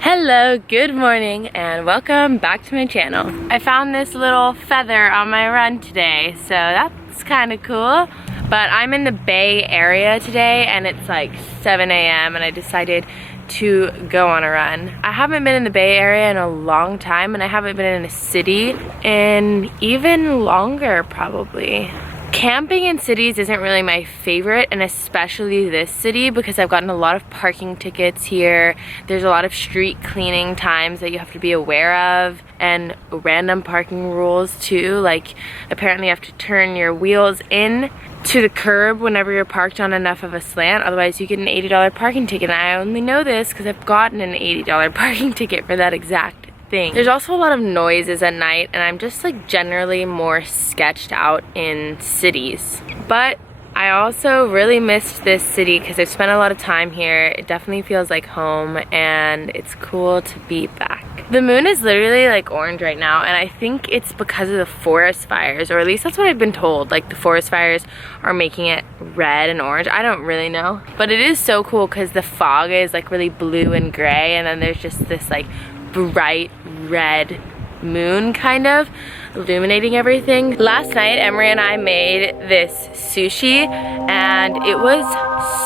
Hello, good morning, and welcome back to my channel. I found this little feather on my run today, so that's kind of cool. But I'm in the Bay Area today, and it's like 7 a.m. and I decided to go on a run. I haven't been in the Bay Area in a long time, and I haven't been in a city in even longer, probably. Camping in cities isn't really my favorite, and especially this city, because I've gotten a lot of parking tickets here. There's a lot of street cleaning times that you have to be aware of, and random parking rules too. Like, apparently you have to turn your wheels in to the curb whenever you're parked on enough of a slant, otherwise you get an $80 parking ticket. And I only know this because I've gotten an $80 parking ticket for that exact thing. There's also a lot of noises at night, and I'm just like generally more sketched out in cities. But I also really missed this city because I've spent a lot of time here. It definitely feels like home, and it's cool to be back. The moon is literally like orange right now, and I think it's because of the forest fires, or at least that's what I've been told. Like, the forest fires are making it red and orange. I don't really know, but it is so cool because the fog is like really blue and gray, and then there's just this like bright red moon kind of illuminating everything. Last night Emery and I made this sushi, and it was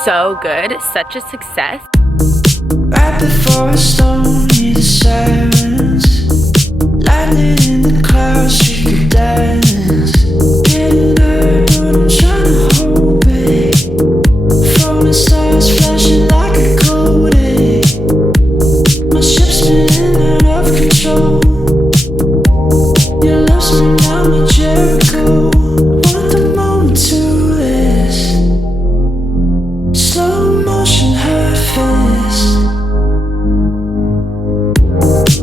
so good, such a success. Right before a storm, hear the sirens, lightning in the clouds, you could dance. Getting hurt, but I'm trying to hold it. Falling stars flashing like a codeine. My ship's spinning out of control. You lost me, now my Jericho. Want the moment to this. Slow motion, half fist.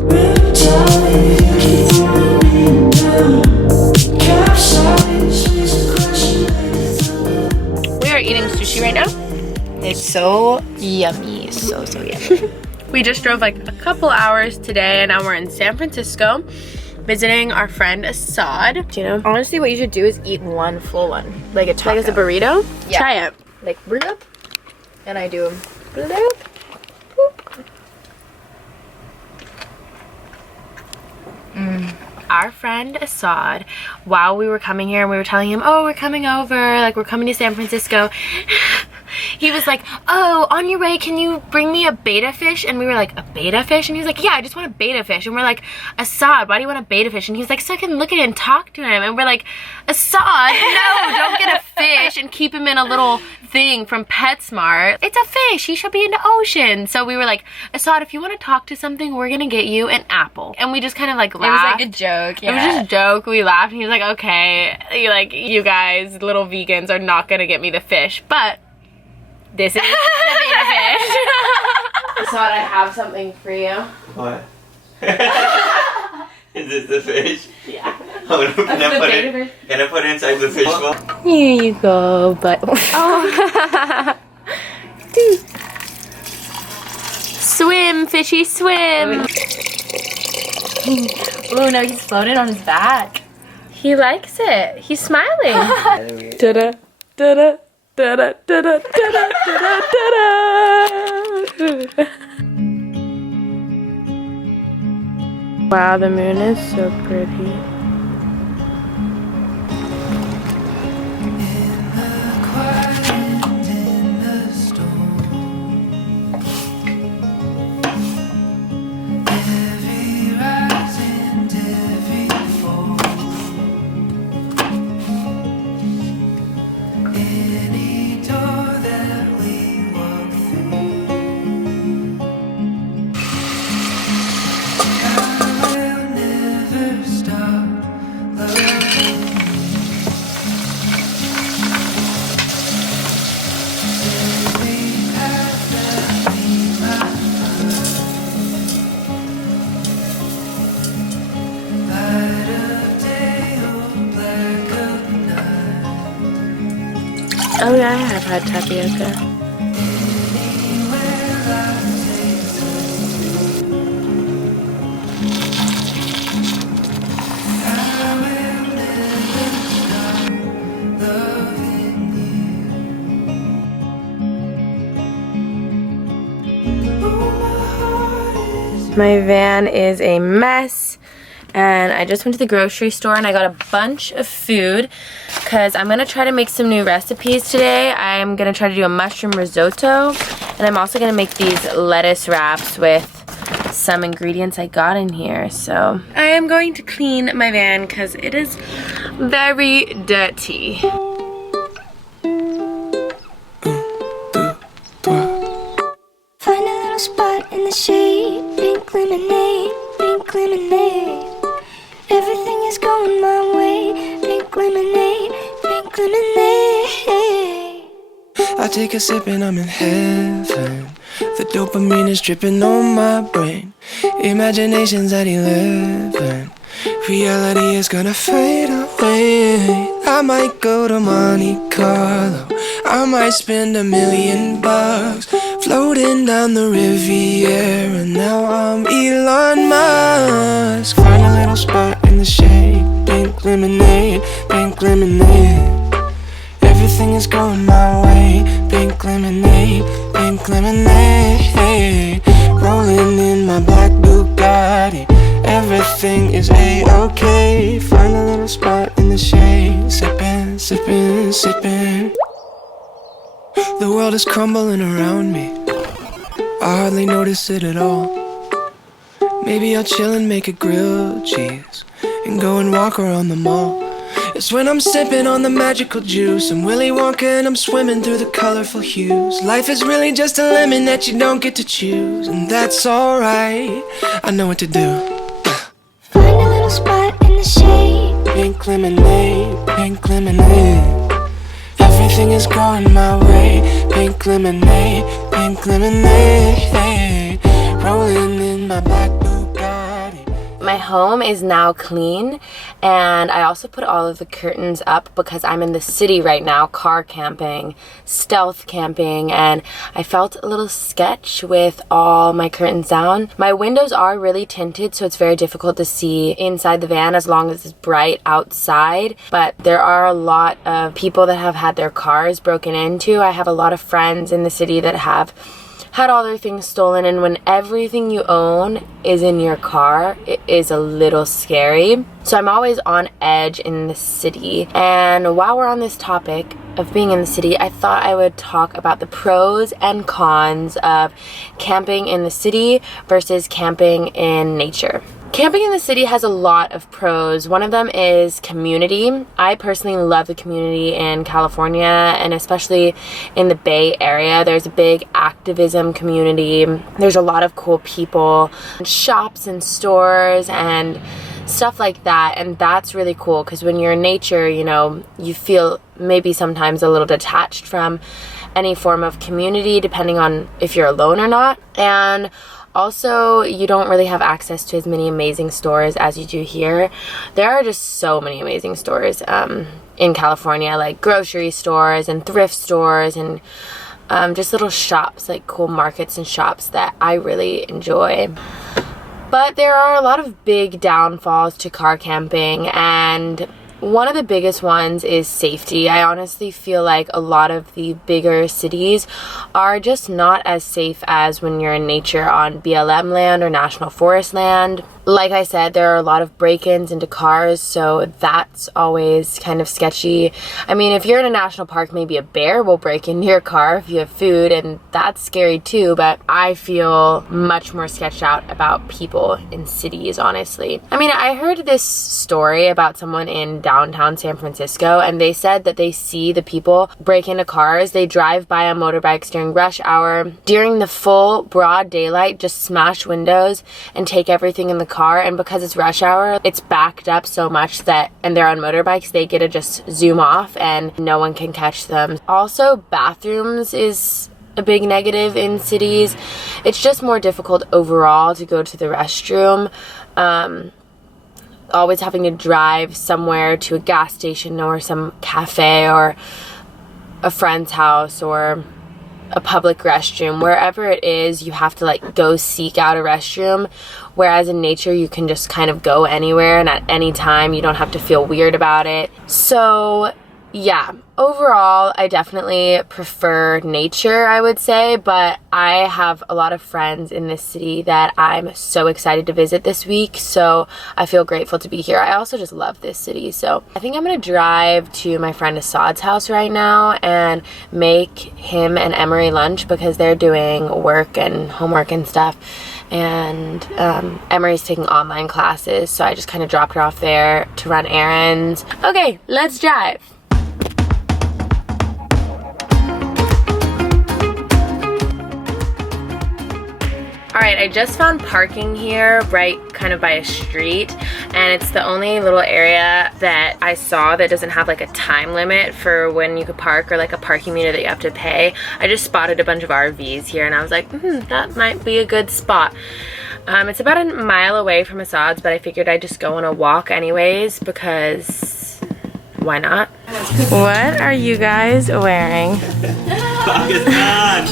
Riptide, you keep pulling me down. Capsize, please question. We are eating sushi right now. It's so yummy, so yummy. We just drove like a couple hours today, and now we're in San Francisco visiting our friend Assad. Do you know? Honestly, what you should do is eat one full one, like a taco. Like as a burrito? Yeah. Try it. Like bloop, and I do bloop. Our friend Assad, while we were coming here and we were telling him, oh, we're coming over, like we're coming to San Francisco, he was like, oh, on your way, can you bring me a betta fish? And we were like, a betta fish? And he was like, yeah, I just want a betta fish. And we're like, Assad, why do you want a betta fish? And he was like, so I can look at it and talk to him. And we're like, Assad, no, don't get a fish and keep him in a little thing from PetSmart. It's a fish, he should be in the ocean. So we were like, Assad, if you want to talk to something, we're gonna get you an apple. And we just kind of like laughed. It was like a joke, yeah. It was just a joke. We laughed, and he was like, okay, like, you guys, little vegans, are not gonna get me the fish, but this is the betta fish. Assad, I have something for you. What? Is this the fish? Yeah. Oh, can I put it inside the fish bowl? Here you go, but oh. Swim, fishy, swim. Oh no, he's floating on his back. He likes it. He's smiling. Da-da, da-da, da-da, da-da, da-da, da-da, da-da. Wow, the moon is so pretty. Stop. Oh yeah, I have had tapioca. My van is a mess, and I just went to the grocery store and I got a bunch of food because I'm gonna try to make some new recipes today. I'm gonna try to do a mushroom risotto, and I'm also gonna make these lettuce wraps with some ingredients I got in here. So I am going to clean my van because it is very dirty. Find a little spot in the shade, pink lemonade, pink lemonade. Everything is going my way, pink lemonade, pink lemonade. I take a sip and I'm in heaven. The dopamine is dripping on my brain. Imagination's at 11. Reality is gonna fade away. I might go to Monte Carlo. I might spend $1 million floating down the Riviera. Now I'm Elon Musk. Find a little spot in the shade, pink lemonade, pink lemonade. Everything is going my way, pink lemonade, pink lemonade. Rolling in my black Bugatti, everything is a-okay. Find a little spot in the shade, sipping, sipping, sipping. The world is crumbling around me, I hardly notice it at all. Maybe I'll chill and make a grilled cheese and go and walk around the mall. It's when I'm sipping on the magical juice, I'm Willy Wonka and I'm swimming through the colorful hues. Life is really just a lemon that you don't get to choose, and that's alright, I know what to do. Find a little spot in the shade, pink lemonade, pink lemonade. Everything is going my way, pink lemonade, pink lemonade. Rolling in my black Bugatti. My home is now clean, and I also put all of the curtains up because I'm in the city right now, car camping, stealth camping, and I felt a little sketch with all my curtains down. My windows are really tinted, so it's very difficult to see inside the van as long as it's bright outside, but there are a lot of people that have had their cars broken into. I have a lot of friends in the city that have had all their things stolen, and when everything you own is in your car, it is a little scary. So I'm always on edge in the city. And while we're on this topic of being in the city, I thought I would talk about the pros and cons of camping in the city versus camping in nature. Camping in the city has a lot of pros. One of them is community. I personally love the community in California, and especially in the Bay Area. There's a big activism community. There's a lot of cool people, shops and stores and stuff like that, and that's really cool because when you're in nature, you know, you feel maybe sometimes a little detached from any form of community depending on if you're alone or not. And also, you don't really have access to as many amazing stores as you do here. There are just so many amazing stores in California, like grocery stores and thrift stores and just little shops, like cool markets and shops that I really enjoy. But there are a lot of big downfalls to car camping, and one of the biggest ones is safety. I honestly feel like a lot of the bigger cities are just not as safe as when you're in nature on BLM land or national forest land. Like I said, there are a lot of break-ins into cars, so that's always kind of sketchy. I mean, if you're in a national park, maybe a bear will break into your car if you have food, and that's scary too, but I feel much more sketched out about people in cities, honestly. I mean, I heard this story about someone in downtown San Francisco, and they said that they see the people break into cars. They drive by on motorbikes during rush hour, during the full broad daylight, just smash windows and take everything in the car, and because it's rush hour, it's backed up so much that, and they're on motorbikes, they get to just zoom off and no one can catch them. Also, bathrooms is a big negative in cities. It's just more difficult overall to go to the restroom. Always having to drive somewhere to a gas station or some cafe or a friend's house or a public restroom, wherever it is, you have to like go seek out a restroom, whereas in nature you can just kind of go anywhere and at any time. You don't have to feel weird about it. So yeah, overall I definitely prefer nature, I would say, but I have a lot of friends in this city that I'm so excited to visit this week, so I feel grateful to be here. I also just love this city, so I think I'm gonna drive to my friend Assad's house right now and make him and Emery lunch because they're doing work and homework and stuff, and Emery's taking online classes, so I just kind of dropped her off there to run errands. Okay, let's drive. Alright, I just found parking here right kind of by a street, and it's the only little area that I saw that doesn't have like a time limit for when you could park or like a parking meter that you have to pay. I just spotted a bunch of RVs here and I was like, that might be a good spot. It's about a mile away from Assad's, but I figured I'd just go on a walk anyways because why not? What are you guys wearing? Pakistan!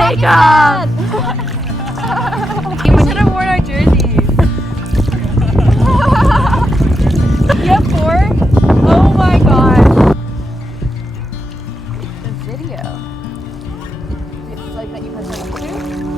take off. We should have worn our jerseys. You have 4? Oh my god. The video. It's like that you press on YouTube?